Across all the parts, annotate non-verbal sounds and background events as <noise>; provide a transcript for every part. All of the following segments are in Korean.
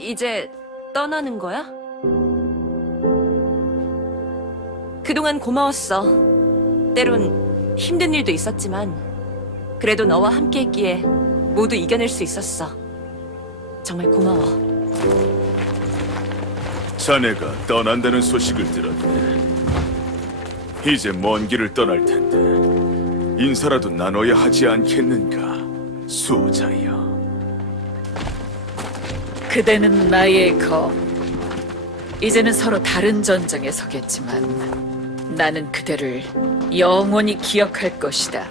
이제 떠나는 거야? 그동안 고마웠어. 때론 힘든 일도 있었지만 그래도 너와 함께 했기에 모두 이겨낼 수 있었어. 정말 고마워. 자네가 떠난다는 소식을 들었네. 이제 먼 길을 떠날 텐데 인사라도 나눠야 하지 않겠는가, 수호자여. 그대는 나의 검. 이제는 서로 다른 전장에 서겠지만 나는 그대를 영원히 기억할 것이다.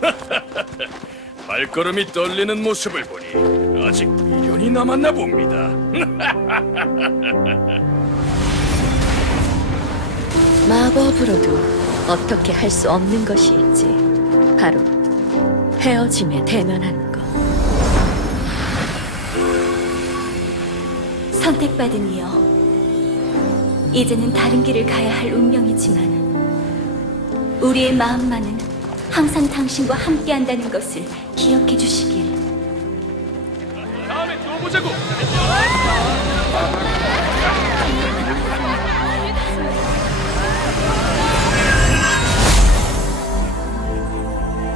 <laughs> 발걸음이 떨리는 모습을 보니 아직 미련이 남았나 봅니다. <laughs> 마법으로도 어떻게 할 수 없는 것이 있지. 바로 헤어짐에 대면하는 선택받은 이여. 이제는 다른 길을 가야 할 운명이지만 우리의 마음만은 항상 당신과 함께한다는 것을 기억해 주시길. 다음에 또 보자고.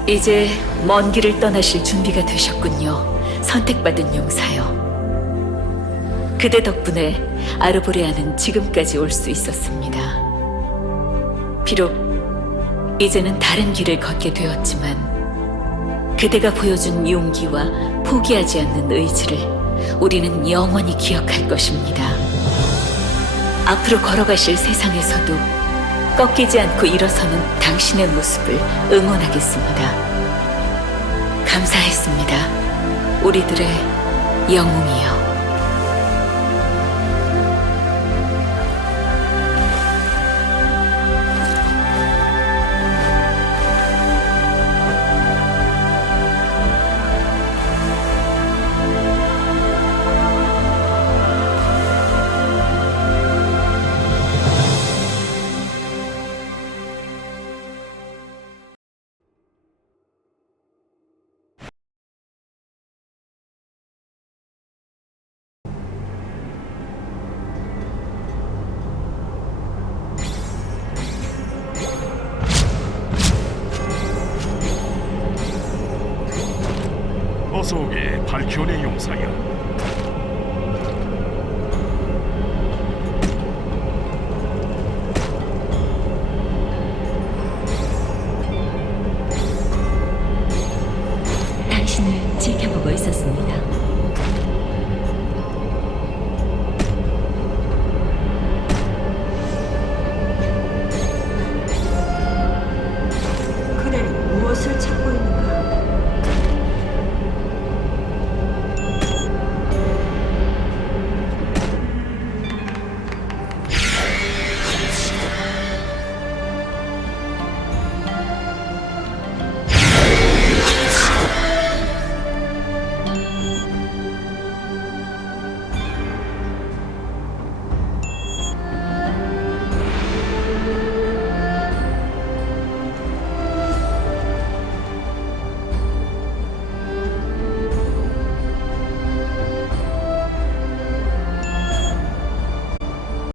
이제 먼 길을 떠나실 준비가 되셨군요. 선택받은 용사여. 그대 덕분에 아르보레아는 지금까지 올 수 있었습니다. 비록 이제는 다른 길을 걷게 되었지만 그대가 보여준 용기와 포기하지 않는 의지를 우리는 영원히 기억할 것입니다. 앞으로 걸어가실 세상에서도 꺾이지 않고 일어서는 당신의 모습을 응원하겠습니다. 감사했습니다. 우리들의 영웅이여. 어서 오게 발키온의 용사여